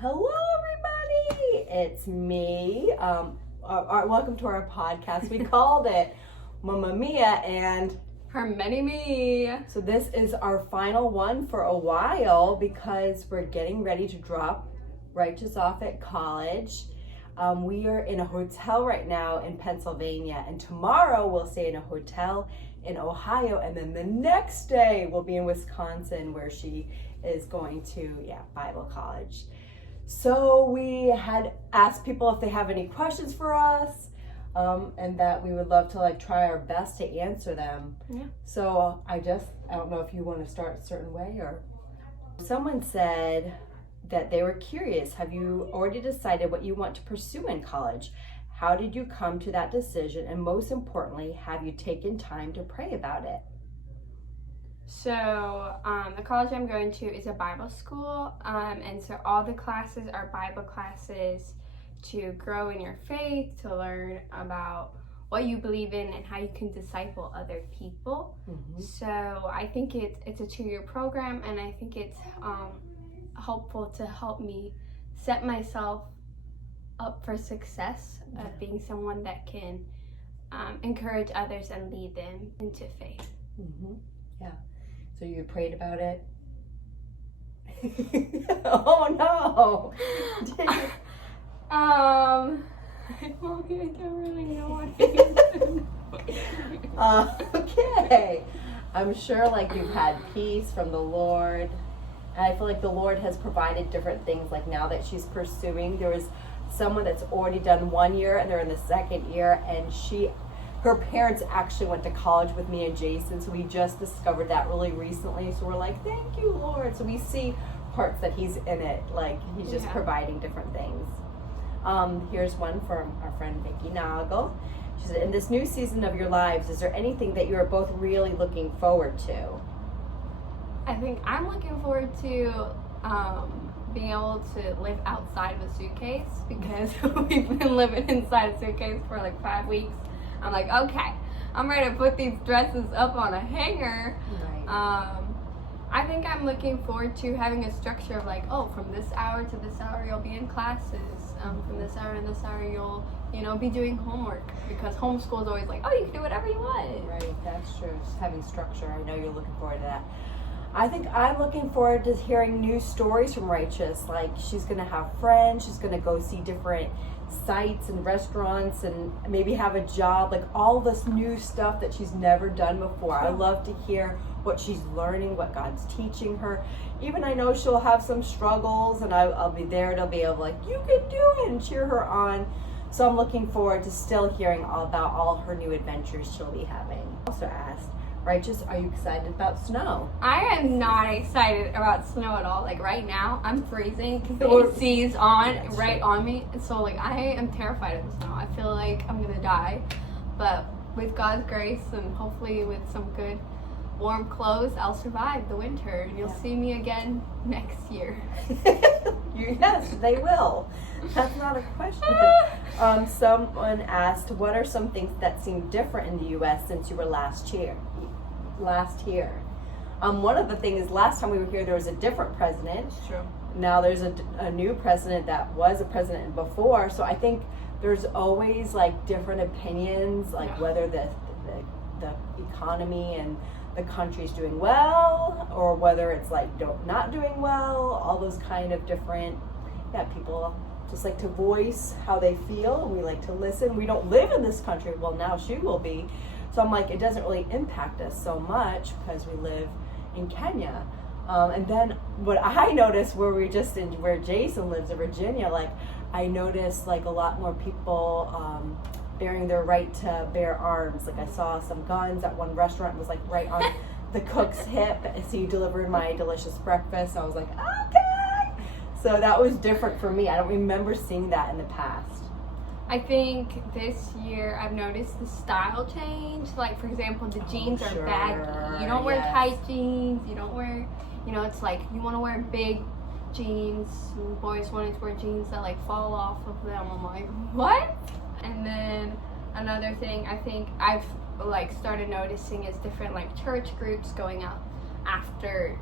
Hello, everybody. It's me. Welcome to our podcast. We called it Momma Mia, and Her many me. so this is our final one for a while because we're getting ready to drop Righteous off at college. We are in a hotel right now in Pennsylvania, and tomorrow we'll stay in a hotel in Ohio, and then the next day we'll be in Wisconsin where she is going to Bible college. So we had asked people if they have any questions for us, and that we would love to try our best to answer them. Yeah. So I don't know if you want to start a certain way, or someone said that they were curious. Have you already decided what you want to pursue in college? How did you come to that decision? And most importantly, have you taken time to pray about it? So the college I'm going to is a Bible school, and so all the classes are Bible classes to grow in your faith, to learn about what you believe in and how you can disciple other people. Mm-hmm. So I think it's a 2-year program, and I think it's helpful to help me set myself up for success of being someone that can encourage others and lead them into faith. Mm-hmm. Yeah. So you prayed about it? Oh no! I don't really know what Okay. I'm sure you've had peace from the Lord. And I feel like the Lord has provided different things. Like now that she's pursuing, there was someone that's already done 1 year and they're in the second year, and her parents actually went to college with me and Jason, so we just discovered that really recently. So we're like, thank you, Lord. So we see parts that he's in it, he's just providing different things. Here's one from our friend Vicky Nagel. She said, in this new season of your lives, is there anything that you are both really looking forward to? I think I'm looking forward to being able to live outside of a suitcase, because we've been living inside a suitcase for 5 weeks. I'm like, okay, I'm ready to put these dresses up on a hanger. Right. I think I'm looking forward to having a structure of from this hour to this hour you'll be in classes. From this hour to this hour you'll, be doing homework, because homeschool is always you can do whatever you want. Right, that's true. Just having structure. I know you're looking forward to that. I think I'm looking forward to hearing new stories from Righteous. She's going to have friends. She's going to go see different sites and restaurants and maybe have a job. All this new stuff that she's never done before. I love to hear what she's learning, what God's teaching her. Even I know she'll have some struggles, and I'll be there to be able you can do it, and cheer her on. So I'm looking forward to still hearing all about all her new adventures she'll be having. Also asked, Righteous, are you excited about snow? I am not excited about snow at all. Right now, I'm freezing because the AC is on on me. So I am terrified of the snow. I feel like I'm gonna die. But with God's grace and hopefully with some good warm clothes, I'll survive the winter, and you'll see me again next year. Yes, they will. That's not a question. Someone asked, what are some things that seem different in the U.S. since you were last here? One of the things is last time we were here, there was a different president. It's true. Now there's a new president that was a president before. So I think there's always different opinions, whether the economy and the country's doing well, or whether it's not doing well. All those kind of different, people just like to voice how they feel, and we like to listen. We don't live in this country. Well, now she will be. So I'm it doesn't really impact us so much because we live in Kenya. And then what I noticed where Jason lives in Virginia, I noticed a lot more people bearing their right to bear arms. I saw some guns at one restaurant. It was right on the cook's hip. So he delivered my delicious breakfast. I was like, okay. So that was different for me. I don't remember seeing that in the past. I think this year I've noticed the style change. For example, the jeans are baggy. You don't wear tight jeans. You don't wear, it's you want to wear big jeans. Boys wanting to wear jeans that fall off of them. I'm like, what? And then another thing I think I've started noticing is different church groups going out after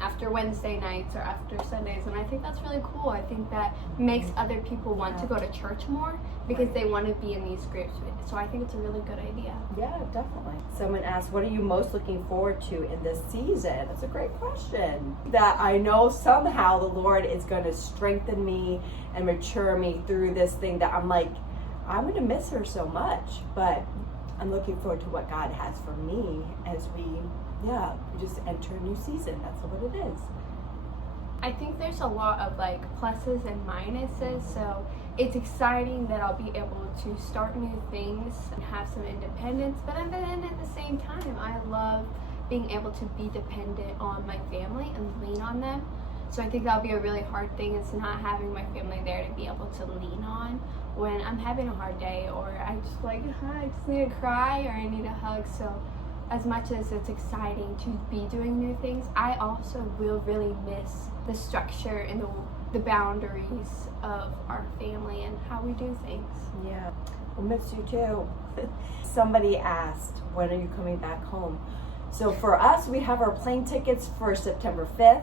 after Wednesday nights or after Sundays, and I think that's really cool. I think that makes other people want to go to church more because they want to be in these groups. So I think it's a really good idea. Yeah, definitely. Someone asked, what are you most looking forward to in this season? That's a great question. That I know somehow the Lord is going to strengthen me and mature me through this thing that I'm like, I'm going to miss her so much, but I'm looking forward to what God has for me as we just enter a new season. That's what it is. I think there's a lot of like pluses and minuses, so it's exciting that I'll be able to start new things and have some independence, but then at the same time, I love being able to be dependent on my family and lean on them. So I think that'll be a really hard thing, is not having my family there to be able to lean on when I'm having a hard day, or I just I just need to cry, or I need a hug. So as much as it's exciting to be doing new things, I also will really miss the structure and the boundaries of our family and how we do things. Yeah, we'll miss you too. Somebody asked, when are you coming back home? So for us, we have our plane tickets for September 5th.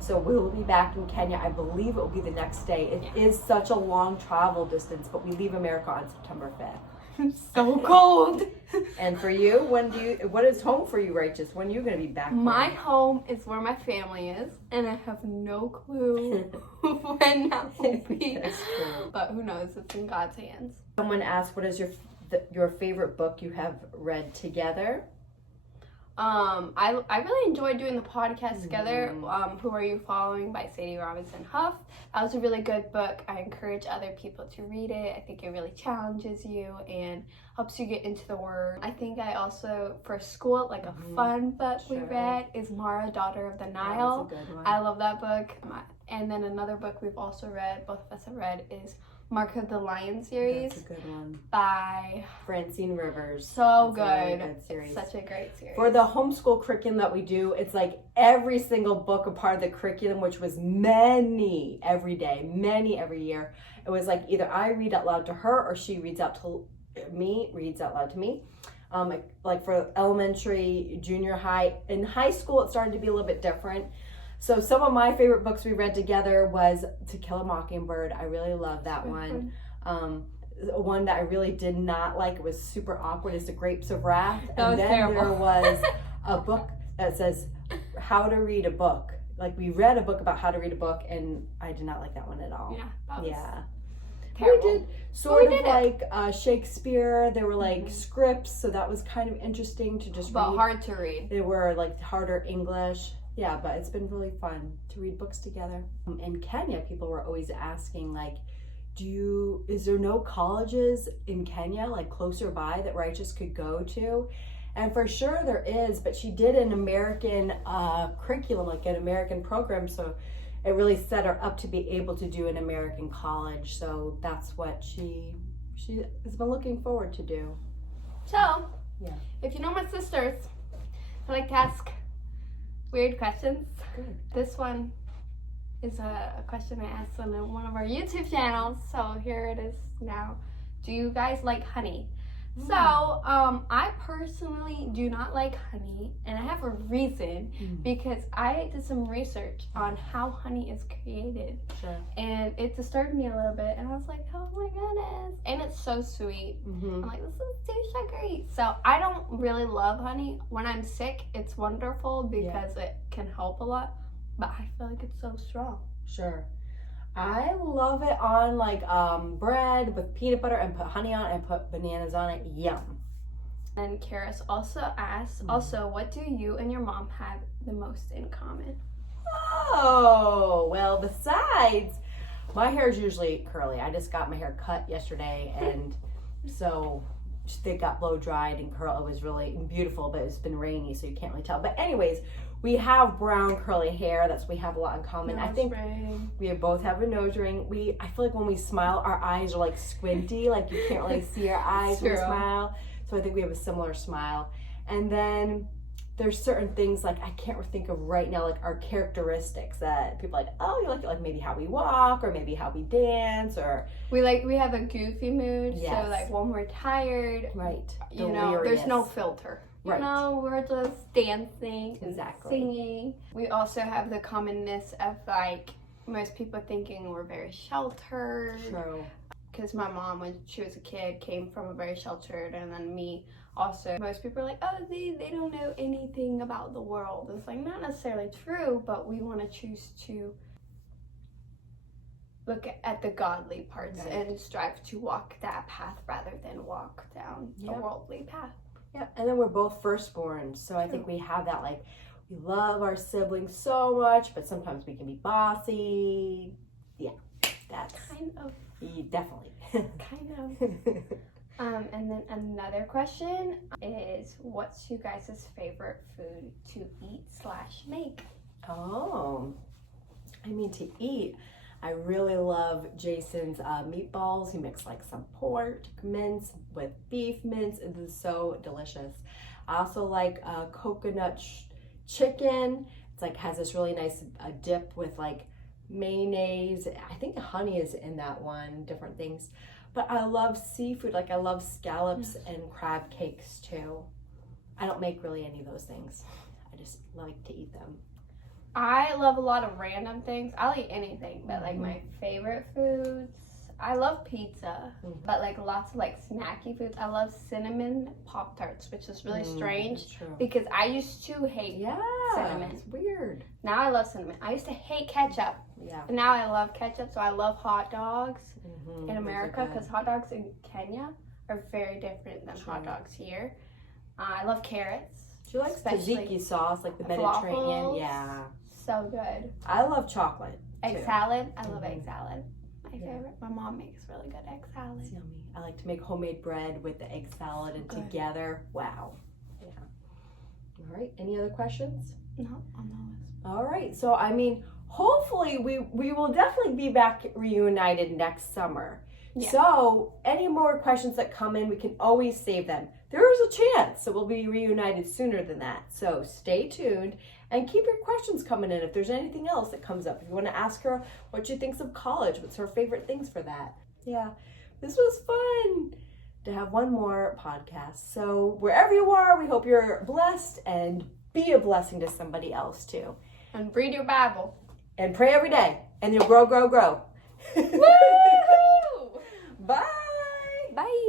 So we will be back in Kenya. I believe it will be the next day. It is such a long travel distance, but we leave America on September 5th. It's so cold. And for you, what is home for you, Righteous? When are you going to be back home? My home is where my family is, and I have no clue when that will be. That's true. But who knows? It's in God's hands. Someone asked, what is your favorite book you have read together? I really enjoyed doing the podcast together. Who Are You Following by Sadie Robinson Huff. That was a really good book. I encourage other people to read it. I think it really challenges you and helps you get into the word. I think I also, for school, like a fun book we read is Mara, Daughter of the Nile. That's a good one. I love that book. And then another book we've also read, both of us have read, is Mark of the Lion series. That's a good one. By Francine Rivers. So That's a really good. good series. It's such a great series. For the homeschool curriculum that we do, it's like every single book a part of the curriculum, which was many every day, many every year. It was like either I read out loud to her or she reads out to me, reads out loud to me. Like for elementary, junior high. In high school, it started to be a little bit different. So some of my favorite books we read together was To Kill a Mockingbird. I really love that one. One that I really did not like, it was super awkward, is The Grapes of Wrath. That was terrible. There was a book that says How to Read a Book. Like we read a book about how to read a book, and I did not like that one at all. Yeah, that was We terrible. did sort of like Shakespeare. There were like scripts, so that was kind of interesting to just but read. hard to read. They were like harder English. Yeah, but it's been really fun to read books together. In Kenya, people were always asking, like, is there no colleges in Kenya, like closer by, that Righteous could go to? And for sure there is, but she did an American curriculum, like an American program, so it really set her up to be able to do an American college. So that's what she has been looking forward to do. So, Yeah. if you know my sisters, I like to ask weird questions. Good. This one is a question I asked on one of our YouTube channels, so here it is now. Do you guys like honey? So, I personally do not like honey, and I have a reason, because I did some research on how honey is created, Sure. and it disturbed me a little bit, and I was like, oh my goodness, and it's so sweet. I'm like, this is too sugary. So I don't really love honey. When I'm sick, it's wonderful because it can help a lot, but I feel like it's so strong. Sure. I love it on like bread with peanut butter and put honey on it and put bananas on it. Yum. And Karis also asks, what do you and your mom have the most in common? Oh, well, besides, my hair is usually curly. I just got my hair cut yesterday, and so it got blow dried and curl. It was really beautiful, but it's been rainy, so you can't really tell. But anyways, we have brown curly hair. We have a lot in common. I think we both have a nose ring. I feel like when we smile, our eyes are like squinty, like you can't really see our eyes when we smile. So I think we have a similar smile. And then there's certain things like I can't think of right now, like our characteristics that people are like, oh, you like it, like maybe how we walk or maybe how we dance, or we have a goofy mood. Yes. So like when we're tired, right, you know, there's no filter. You know, we're just dancing and Exactly. singing. We also have the commonness of like most people thinking we're very sheltered. True. Because my mom, when she was a kid, came from a very sheltered, and then me also. Most people are like, oh, they don't know anything about the world. It's like not necessarily true, but we want to choose to look at the godly parts and strive to walk that path rather than walk down a worldly path. Yeah, and then we're both firstborn, so I think we have that, like, we love our siblings so much, but sometimes we can be bossy. Yeah, that's kind of. Definitely. Kind of. And then another question is, what's you guys' favorite food to eat/make? Oh, I mean, to eat, I really love Jason's meatballs. He makes like some pork mince with beef mince. It is so delicious. I also like coconut chicken. It's like has this really nice dip with like mayonnaise. I think honey is in that one, different things. But I love seafood. Like I love scallops and crab cakes too. I don't make really any of those things. I just like to eat them. I love a lot of random things. I'll eat anything, but like my favorite foods, I love pizza, but like lots of like snacky foods. I love cinnamon Pop-Tarts, which is really strange because I used to hate cinnamon. It's weird. Now I love cinnamon. I used to hate ketchup. Yeah. But now I love ketchup, so I love hot dogs in America because hot dogs in Kenya are very different than hot dogs here. I love carrots. She likes tzatziki sauce, like the Mediterranean. Falafels. Yeah. So good. I love chocolate. Egg salad. I love egg salad. My favorite. My mom makes really good egg salad. It's yummy. I like to make homemade bread with the egg salad and together. Wow. Yeah. All right. Any other questions? No, on the list. All right. So, I mean, hopefully we will definitely be back reunited next summer. Yeah. So, any more questions that come in, we can always save them. There is a chance that we'll be reunited sooner than that. So, stay tuned and keep your questions coming in if there's anything else that comes up. If you want to ask her what she thinks of college, what's her favorite things for that. Yeah, this was fun to have one more podcast. So, wherever you are, we hope you're blessed and be a blessing to somebody else too. And read your Bible. And pray every day. And you'll grow, grow, grow. Woo! Bye. Bye.